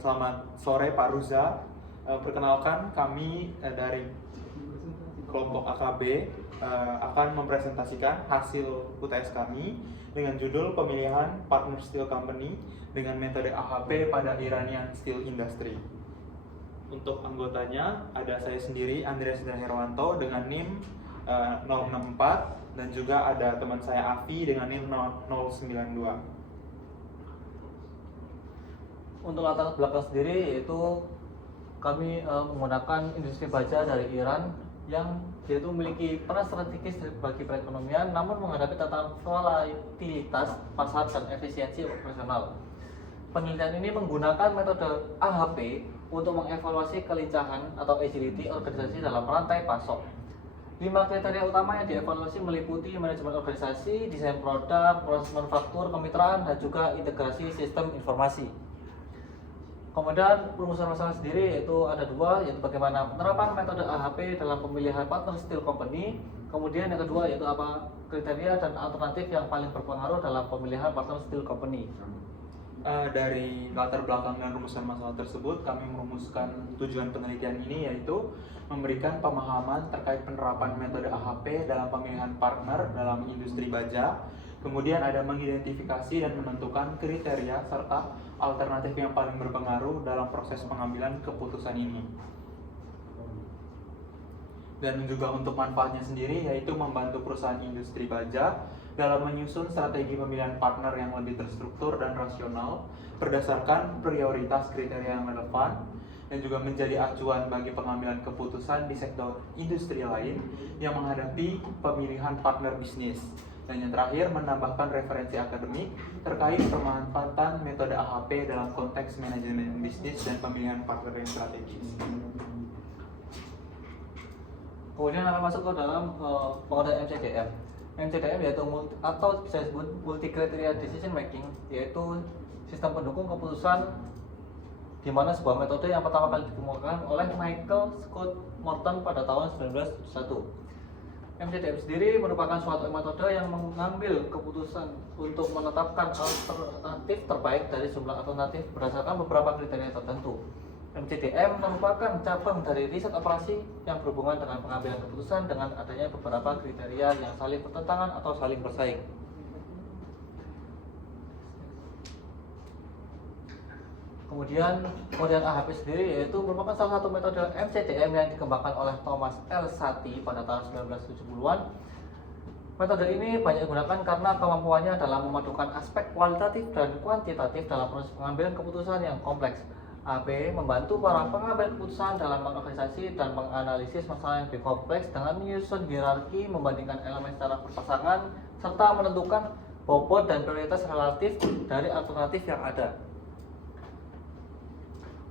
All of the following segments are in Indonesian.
Selamat sore Pak Ruza. Perkenalkan kami dari kelompok AKB akan mempresentasikan hasil UTS kami dengan judul pemilihan partner steel company dengan metode AHP pada Iranian Steel Industry. Untuk anggotanya ada saya sendiri Andreas Herwanto dengan NIM 064 dan juga ada teman saya Afi dengan NIM 092. Untuk latar belakang sendiri yaitu kami menggunakan industri baja dari Iran yang yaitu memiliki peran strategis bagi perekonomian namun menghadapi tantangan volatilitas pasar dan efisiensi operasional. Penelitian ini menggunakan metode AHP untuk mengevaluasi kelincahan atau agility organisasi dalam rantai pasok. 5 kriteria utama yang dievaluasi meliputi manajemen organisasi, desain produk, proses manufaktur, kemitraan, dan juga integrasi sistem informasi. Kemudian rumusan masalah sendiri yaitu ada dua, yaitu bagaimana penerapan metode AHP dalam pemilihan partner steel company. Kemudian yang kedua yaitu apa kriteria dan alternatif yang paling berpengaruh dalam pemilihan partner steel company. Dari latar belakang dan rumusan masalah tersebut, kami merumuskan tujuan penelitian ini yaitu memberikan pemahaman terkait penerapan metode AHP dalam pemilihan partner dalam industri baja. Kemudian ada mengidentifikasi dan menentukan kriteria serta alternatif yang paling berpengaruh dalam proses pengambilan keputusan ini. Dan juga untuk manfaatnya sendiri yaitu membantu perusahaan industri baja dalam menyusun strategi pemilihan partner yang lebih terstruktur dan rasional berdasarkan prioritas kriteria yang relevan dan juga menjadi acuan bagi pengambilan keputusan di sektor industri lain yang menghadapi pemilihan partner bisnis. Dan yang terakhir menambahkan referensi akademik terkait pemanfaatan metode AHP dalam konteks manajemen bisnis dan pemilihan partner yang strategis. Kemudian akan masuk ke dalam pengertian MCDM. MCDM yaitu atau bisa disebut multi criteria decision making, yaitu sistem pendukung keputusan di mana sebuah metode yang pertama kali dikemukakan oleh Michael Scott Morton pada tahun 1971. MCDM sendiri merupakan suatu metode yang mengambil keputusan untuk menetapkan alternatif terbaik dari jumlah alternatif berdasarkan beberapa kriteria tertentu. MCDM merupakan cabang dari riset operasi yang berhubungan dengan pengambilan keputusan dengan adanya beberapa kriteria yang saling bertentangan atau saling bersaing. Kemudian AHP sendiri yaitu merupakan salah satu metode MCDM yang dikembangkan oleh Thomas L. Satie pada tahun 1970-an. Metode ini banyak digunakan karena kemampuannya dalam memadukan aspek kualitatif dan kuantitatif dalam proses pengambilan keputusan yang kompleks. AHP membantu para pengambil keputusan dalam organisasi dan menganalisis masalah yang lebih kompleks dengan menyusun hierarki, membandingkan elemen secara berpasangan, serta menentukan bobot dan prioritas relatif dari alternatif yang ada.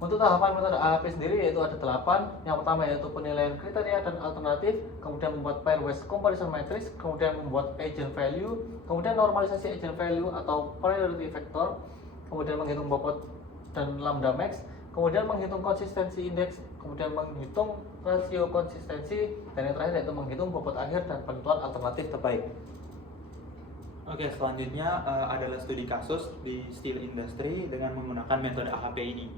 Untuk tahapan metode AHP sendiri yaitu ada 8. Yang pertama yaitu penilaian kriteria dan alternatif, kemudian membuat pairwise comparison matrix, kemudian membuat agent value, kemudian normalisasi agent value atau priority factor, kemudian menghitung bobot dan lambda max, kemudian menghitung konsistensi indeks, kemudian menghitung rasio konsistensi, dan yang terakhir yaitu menghitung bobot akhir dan penentuan alternatif terbaik. Oke, selanjutnya adalah studi kasus di steel industry dengan menggunakan metode AHP ini.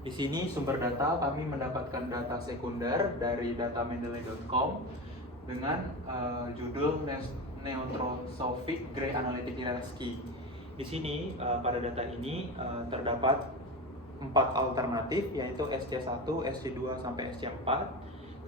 Di sini sumber data kami mendapatkan data sekunder dari data.mendeley.com dengan judul Neotrosofic Gray Analytic Hierarchy. Di sini pada data ini terdapat 4 alternatif yaitu SC1, SC2 sampai SC4.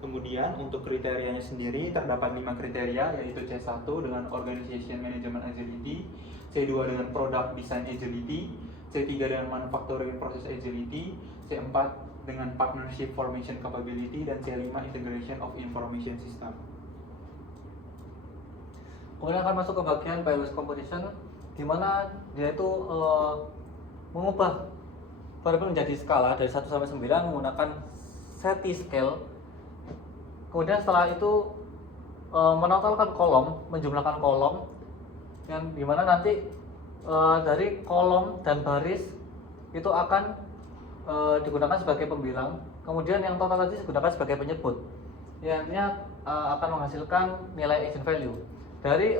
Kemudian untuk kriterianya sendiri terdapat 5 kriteria yaitu C1 dengan Organization Management Agility, C2 dengan Product Design Agility, C3 dengan Manufacturing Process Agility, C4 dengan Partnership Formation Capability, dan C5 Integration of Information System. Kemudian akan masuk ke bagian pairwise composition, di mana dia itu mengubah variabel menjadi skala dari 1 sampai 9 menggunakan Satie scale. Kemudian setelah itu menotalkan kolom, menjumlahkan kolom, yang dimana nanti dari kolom dan baris itu akan digunakan sebagai pembilang, kemudian yang total tadi digunakan sebagai penyebut. Ya, artinya akan menghasilkan nilai agent value dari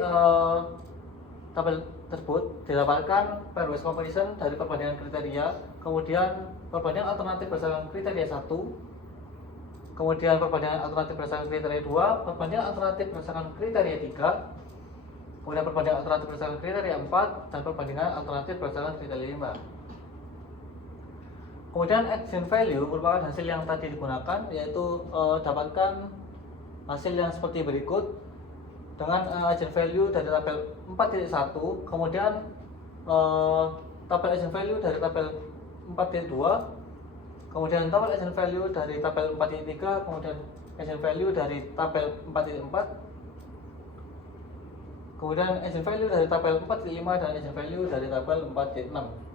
tabel tersebut didapatkan pairwise comparison dari perbandingan kriteria, kemudian perbandingan alternatif berdasarkan kriteria 1, kemudian perbandingan alternatif berdasarkan kriteria 2, perbandingan alternatif berdasarkan kriteria 3, kemudian perbandingan alternatif berdasarkan kriteria 4, dan perbandingan alternatif berdasarkan kriteria 5. Kemudian action value merupakan hasil yang tadi digunakan, yaitu dapatkan hasil yang seperti berikut dengan agent value dari tabel 4.1, kemudian tabel agent value dari tabel 4.2, kemudian tabel agent value dari tabel 4.3, kemudian agent value dari tabel 4.4, kemudian agent value dari tabel 4.5, dan agent value dari tabel 4.6.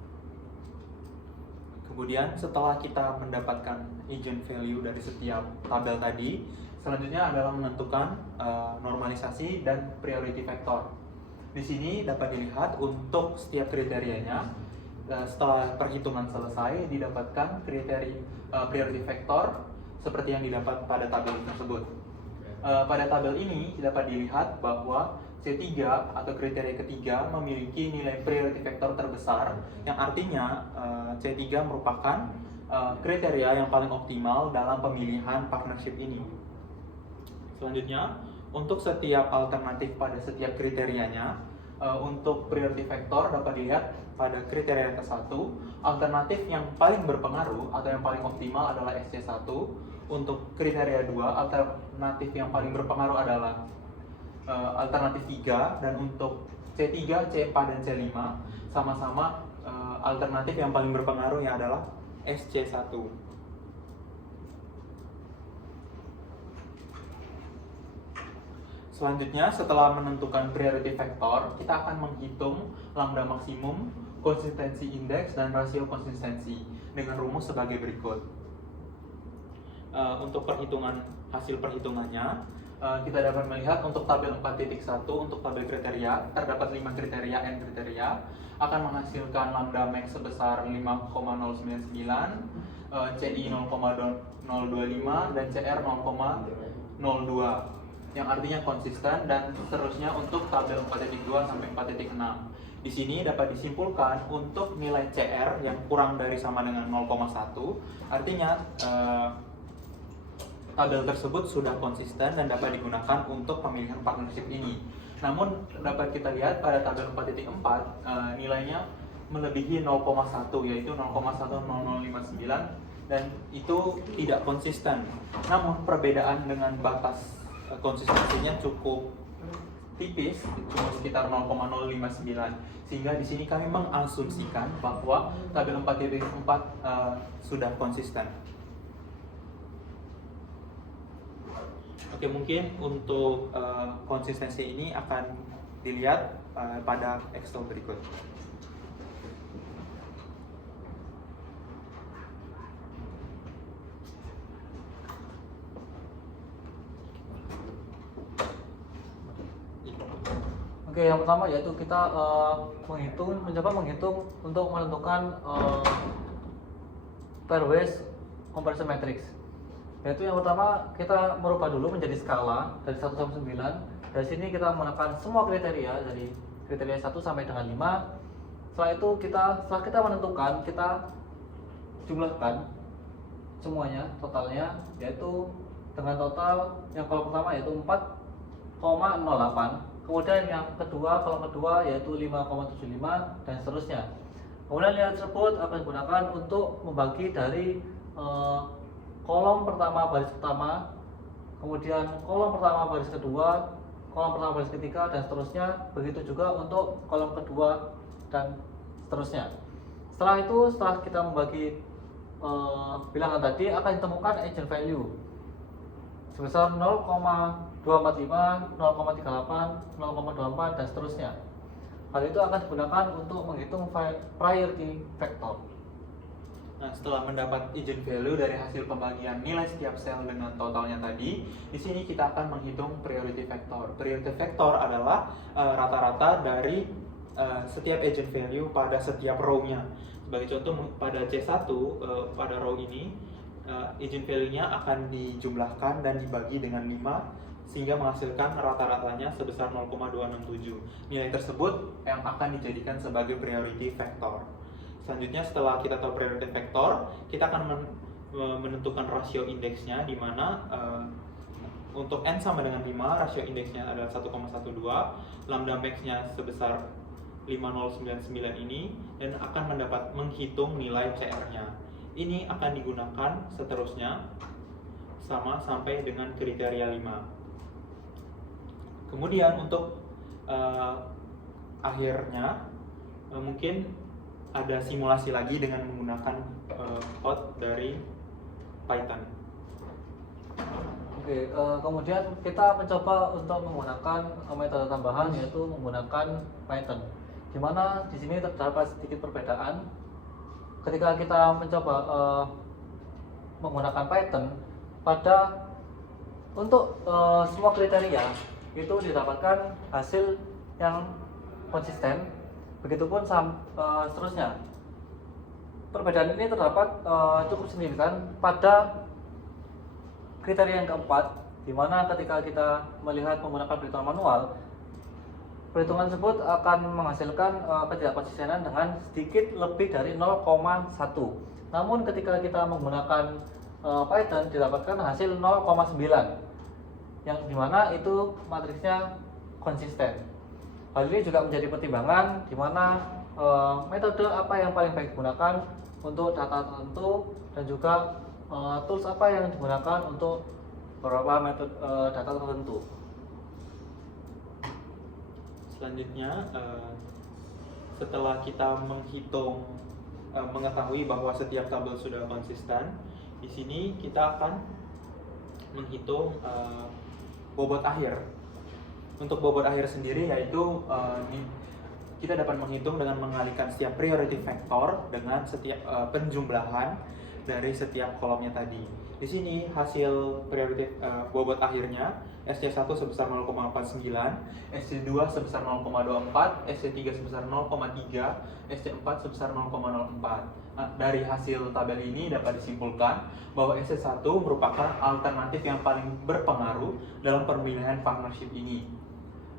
Kemudian setelah kita mendapatkan agent value dari setiap tabel tadi, selanjutnya adalah menentukan normalisasi dan priority factor. Di sini dapat dilihat untuk setiap kriterianya, setelah perhitungan selesai didapatkan priority factor seperti yang didapat pada tabel tersebut. Pada tabel ini dapat dilihat bahwa C3 atau kriteria ketiga memiliki nilai priority factor terbesar, yang artinya C3 merupakan kriteria yang paling optimal dalam pemilihan partnership ini. Selanjutnya, untuk setiap alternatif pada setiap kriterianya, untuk priority factor dapat dilihat pada kriteria yang ke-1, alternatif yang paling berpengaruh atau yang paling optimal adalah SC1. Untuk kriteria 2, alternatif yang paling berpengaruh adalah alternatif 3, dan untuk C3, C4, dan C5 sama-sama alternatif yang paling berpengaruh yang adalah SC1. Selanjutnya, setelah menentukan priority factor, kita akan menghitung lambda maksimum, konsistensi indeks, dan rasio konsistensi dengan rumus sebagai berikut. Untuk hasil perhitungannya, kita dapat melihat untuk tabel 4.1 untuk tabel kriteria terdapat 5 kriteria N kriteria akan menghasilkan lambda max sebesar 5,099, CI 0,025, dan CR 0,02 yang artinya konsisten, dan seterusnya untuk tabel 4.2 sampai 4.6. Di sini dapat disimpulkan untuk nilai CR yang kurang dari sama dengan 0,1, artinya tabel tersebut sudah konsisten dan dapat digunakan untuk pemilihan partnership ini. Namun dapat kita lihat pada tabel 4.4 nilainya melebihi 0,1, yaitu 0,10059, dan itu tidak konsisten. Namun perbedaan dengan batas konsistensinya cukup tipis, cuma sekitar 0,059, sehingga di sini kami mengasumsikan bahwa tabel 4.4 sudah konsisten. Oke, mungkin untuk konsistensi ini akan dilihat pada Excel berikut. Oke, yang pertama yaitu kita mencoba menghitung untuk menentukan pairwise comparison matrix. Yaitu yang pertama kita merubah dulu menjadi skala dari 1 sampai 9. Dari sini kita menggunakan semua kriteria dari kriteria 1 sampai dengan 5. Setelah itu setelah kita menentukan, kita jumlahkan semuanya totalnya, yaitu dengan total yang kolom pertama yaitu 4,08. Kemudian yang kedua, kolom kedua yaitu 5,75, dan seterusnya. Kemudian nilai tersebut akan digunakan untuk membagi dari kolom pertama baris pertama, kemudian kolom pertama baris kedua, kolom pertama baris ketiga, dan seterusnya. Begitu juga untuk kolom kedua dan seterusnya. Setelah itu, setelah kita membagi bilangan tadi, akan ditemukan agent value sebesar 0,245, 0,38, 0,24, dan seterusnya. Hal itu akan digunakan untuk menghitung priority factor. Nah, setelah mendapat agent value dari hasil pembagian nilai setiap sel dengan totalnya tadi, di sini kita akan menghitung priority factor. Priority factor adalah rata-rata dari setiap agent value pada setiap row-nya. Sebagai contoh, pada C1 pada row ini agent value-nya akan dijumlahkan dan dibagi dengan 5 sehingga menghasilkan rata-ratanya sebesar 0,267. Nilai tersebut yang akan dijadikan sebagai priority factor. Selanjutnya setelah kita tahu priority factor, kita akan menentukan rasio indeksnya, di mana untuk N sama dengan 5, rasio indeksnya adalah 1,12, lambda max-nya sebesar 5099 ini, dan akan menghitung nilai CR-nya. Ini akan digunakan seterusnya sama sampai dengan kriteria 5. Kemudian untuk akhirnya mungkin ada simulasi lagi dengan menggunakan code dari Python. Oke, kemudian kita mencoba untuk menggunakan metode tambahan, yaitu menggunakan Python. Dimana di sini terdapat sedikit perbedaan. Ketika kita mencoba menggunakan Python, untuk semua kriteria itu didapatkan hasil yang konsisten. Begitupun seterusnya. Perbedaan ini terdapat cukup signifikan pada kriteria yang keempat, di mana ketika kita melihat menggunakan perhitungan manual, perhitungan tersebut akan menghasilkan ketidakkonsistenan dengan sedikit lebih dari 0,1. Namun ketika kita menggunakan Python, didapatkan hasil 0,9, yang dimana itu matriksnya konsisten. Hal ini juga menjadi pertimbangan di mana metode apa yang paling baik digunakan untuk data tertentu, dan juga tools apa yang digunakan untuk beberapa metode data tertentu. Selanjutnya, setelah kita mengetahui bahwa setiap tabel sudah konsisten, di sini kita akan menghitung bobot akhir. Untuk bobot akhir sendiri yaitu kita dapat menghitung dengan mengalihkan setiap priority factor dengan setiap penjumlahan dari setiap kolomnya tadi. Di sini hasil priority bobot akhirnya SC1 sebesar 0,49, SC2 sebesar 0,24, SC3 sebesar 0,3, SC4 sebesar 0,04. Nah, dari hasil tabel ini dapat disimpulkan bahwa SC1 merupakan alternatif yang paling berpengaruh dalam pemilihan partnership ini.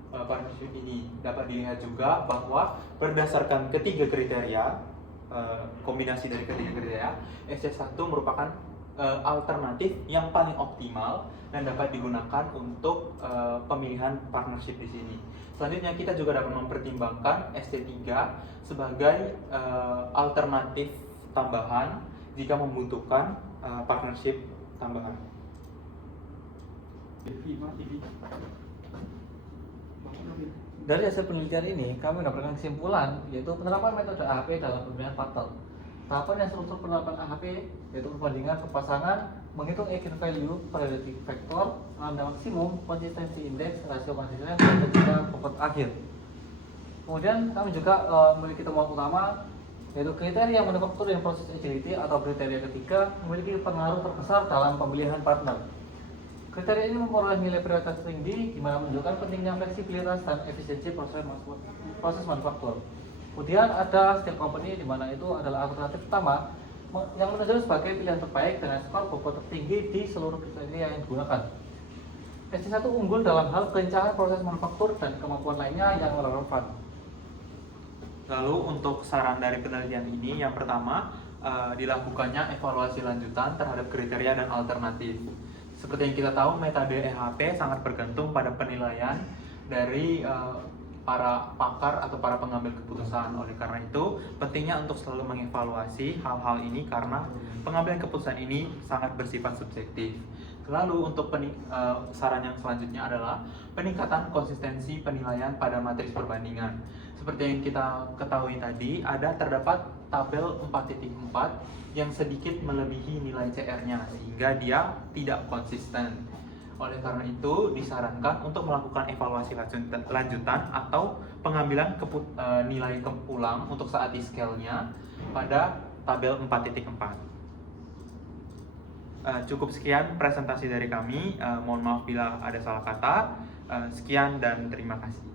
Dapat dilihat juga bahwa berdasarkan ketiga kriteria, kombinasi dari ketiga kriteria, SC1 merupakan alternatif yang paling optimal dan dapat digunakan untuk pemilihan partnership di sini. Selanjutnya kita juga dapat mempertimbangkan SC3 sebagai alternatif tambahan jika membutuhkan partnership tambahan. Dari hasil penelitian ini, kami mendapatkan kesimpulan, yaitu penerapan metode AHP dalam pemilihan partner. Tahapan yang struktur penerapan AHP yaitu perbandingan kepasangan, menghitung eigenvalue, priority factor, lambda maksimum, konsistensi indeks, rasio konsisten, dan juga bobot akhir. Kemudian kami juga memiliki temuan utama, yaitu kriteria manufacturing process agility atau kriteria ketiga memiliki pengaruh terbesar dalam pemilihan partner. Kriteria ini memperoleh nilai prioritas tinggi, di mana menunjukkan pentingnya fleksibilitas dan efisiensi proses manufaktur. Kemudian ada steel company, di mana itu adalah alternatif utama yang menunjuk sebagai pilihan terbaik dengan skor bobot tertinggi di seluruh kriteria yang digunakan. SC1 unggul dalam hal kelincahan proses manufaktur dan kemampuan lainnya yang relevan. Lalu untuk saran dari penelitian ini, yang pertama dilakukannya evaluasi lanjutan terhadap kriteria dan alternatif. Seperti yang kita tahu, metode EHP sangat bergantung pada penilaian dari para pakar atau para pengambil keputusan. Oleh karena itu, pentingnya untuk selalu mengevaluasi hal-hal ini karena pengambilan keputusan ini sangat bersifat subjektif. Lalu untuk saran yang selanjutnya adalah peningkatan konsistensi penilaian pada matriks perbandingan. Seperti yang kita ketahui tadi, terdapat tabel 4.4 yang sedikit melebihi nilai CR-nya sehingga dia tidak konsisten. Oleh karena itu, disarankan untuk melakukan evaluasi lanjutan atau pengambilan nilai ulang untuk saat di scale-nya pada tabel 4.4. Cukup sekian presentasi dari kami. Mohon maaf bila ada salah kata. Sekian dan terima kasih.